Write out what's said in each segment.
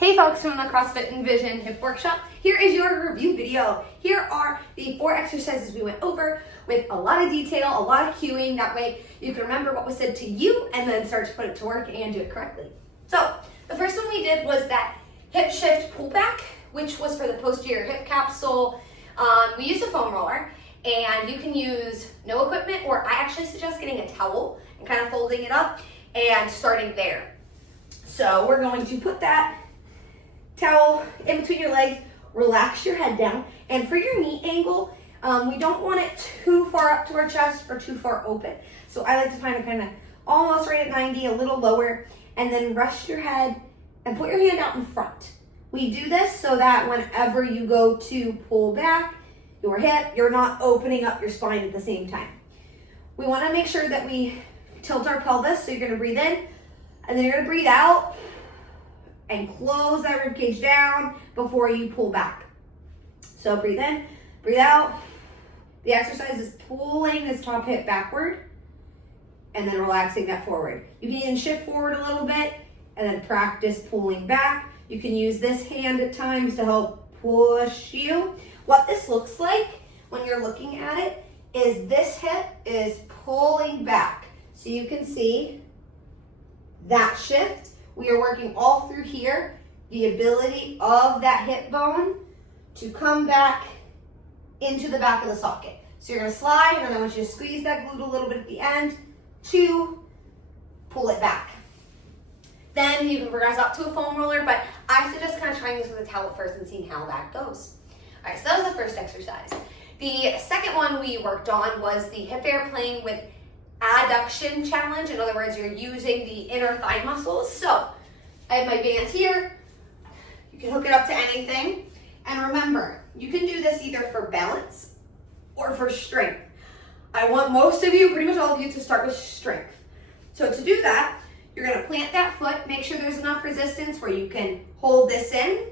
Hey folks from the Crossfit Envision Hip Workshop, here is your review video. Here are the 4 exercises we went over with a lot of detail, a lot of cueing. That way you can remember what was said to you and then start to put it to work and do it correctly. So the first one we did was that hip shift pullback, which was for the posterior hip capsule. We used a foam roller, and you can use no equipment, or I actually suggest getting a towel and kind of folding it up and starting there. So we're going to put that towel in between your legs, relax your head down, and for your knee angle, we don't want it too far up to our chest or too far open. So I like to find it kind of almost right at 90, a little lower, and then rest your head and put your hand out in front. We do this so that whenever you go to pull back your hip, you're not opening up your spine at the same time. We want to make sure that we tilt our pelvis, so you're going to breathe in, and then you're going to breathe out and close that rib cage down before you pull back. So breathe in, breathe out. The exercise is pulling this top hip backward and then relaxing that forward. You can even shift forward a little bit and then practice pulling back. You can use this hand at times to help push you. What this looks like when you're looking at it is this hip is pulling back. So you can see that shift. We are working all through here, the ability of that hip bone to come back into the back of the socket. So you're going to slide, and then I want you to squeeze that glute a little bit at the end to pull it back. Then you can progress up to a foam roller, but I suggest kind of trying this with a towel first and seeing how that goes. All right, so that was the first exercise. The second one we worked on was the hip airplane with adduction challenge. In other words, you're using the inner thigh muscles. So I have my band here. You can hook it up to anything. And remember, you can do this either for balance or for strength. I want most of you, pretty much all of you, to start with strength. So to do that, you're going to plant that foot, make sure there's enough resistance where you can hold this in,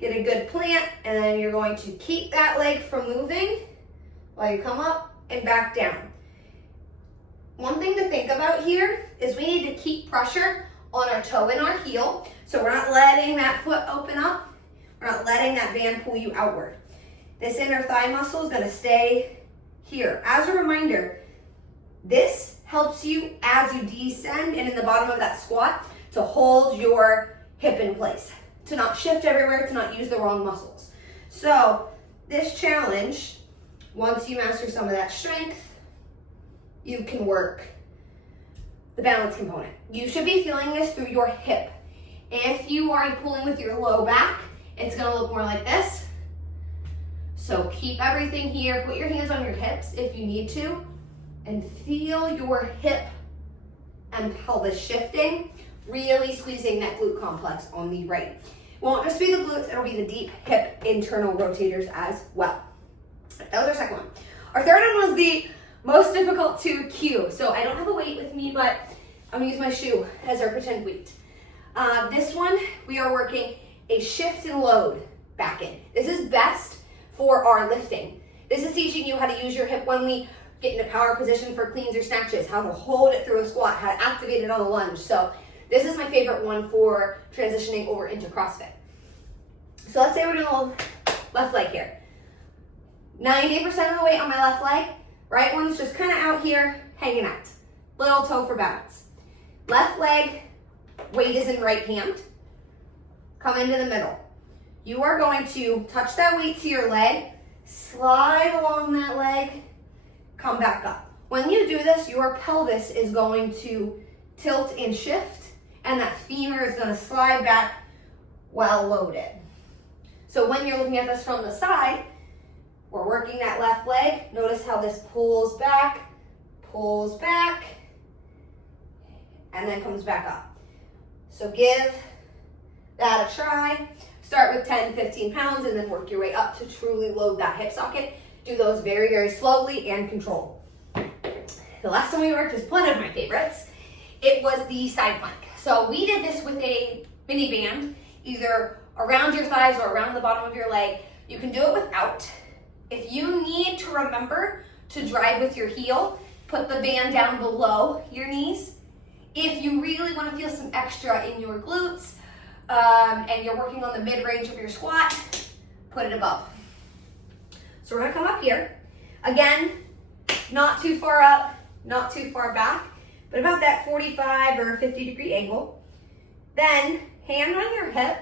get a good plant, and then you're going to keep that leg from moving while you come up and back down. One thing to think about here is we need to keep pressure on our toe and our heel, so we're not letting that foot open up, we're not letting that band pull you outward. This inner thigh muscle is going to stay here. As a reminder, this helps you as you descend and in the bottom of that squat to hold your hip in place, to not shift everywhere, to not use the wrong muscles. So this challenge, once you master some of that strength, you can work the balance component. You should be feeling this through your hip. If you are pulling with your low back, it's going to look more like this. So keep everything here. Put your hands on your hips if you need to, and feel your hip and pelvis shifting, really squeezing that glute complex on the right. It won't just be the glutes, it'll be the deep hip internal rotators as well. That was our second one. Our third one was the most difficult to cue. So I don't have a weight with me, but I'm gonna use my shoe as our pretend weight. This one, we are working a shift and load back in. This is best for our lifting. This is teaching you how to use your hip when we get in a power position for cleans or snatches, how to hold it through a squat, how to activate it on a lunge. So this is my favorite one for transitioning over into CrossFit. So let's say we're doing a little left leg here. 90% of the weight on my left leg. Right one's just kind of out here, hanging out. Little toe for balance. Left leg, weight is in right hand. Come into the middle. You are going to touch that weight to your leg, slide along that leg, come back up. When you do this, your pelvis is going to tilt and shift, and that femur is going to slide back well loaded. So when you're looking at this from the side, we're working that left leg. Notice how this pulls back, and then comes back up. So give that a try. Start with 10, 15 pounds, and then work your way up to truly load that hip socket. Do those very, very slowly and controlled. The last time we worked was one of my favorites. It was the side plank. So we did this with a mini band, either around your thighs or around the bottom of your leg. You can do it without. If you need to remember to drive with your heel, put the band down below your knees. If you really want to feel some extra in your glutes, and you're working on the mid-range of your squat, put it above. So we're gonna come up here. Again, not too far up, not too far back, but about that 45 or 50-degree angle. Then, hand on your hip,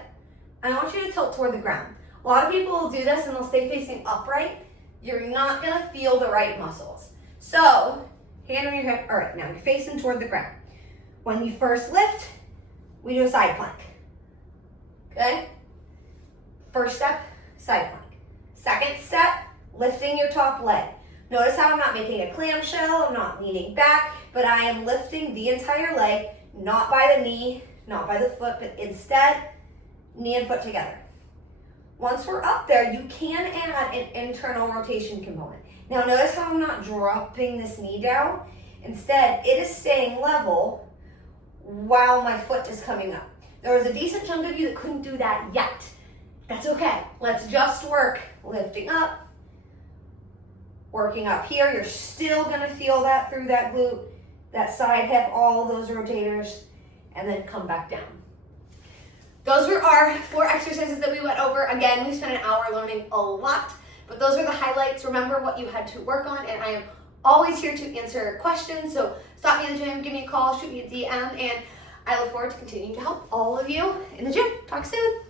I want you to tilt toward the ground. A lot of people will do this and they'll stay facing upright. You're not gonna feel the right muscles. So, hand on your hip, all right, now you're facing toward the ground. When you first lift, we do a side plank, okay? First step, side plank. Second step, lifting your top leg. Notice how I'm not making a clamshell, I'm not leaning back, but I am lifting the entire leg, not by the knee, not by the foot, but instead, knee and foot together. Once we're up there, you can add an internal rotation component. Now notice how I'm not dropping this knee down. Instead, it is staying level while my foot is coming up. There was a decent chunk of you that couldn't do that yet. That's okay. Let's just work lifting up, working up here. You're still gonna feel that through that glute, that side hip, all those rotators, and then come back down. Those were our 4 exercises that we went over. Again, we spent an hour learning a lot, but those were the highlights. Remember what you had to work on, and I am always here to answer questions. So stop me in the gym, give me a call, shoot me a DM, and I look forward to continuing to help all of you in the gym. Talk soon.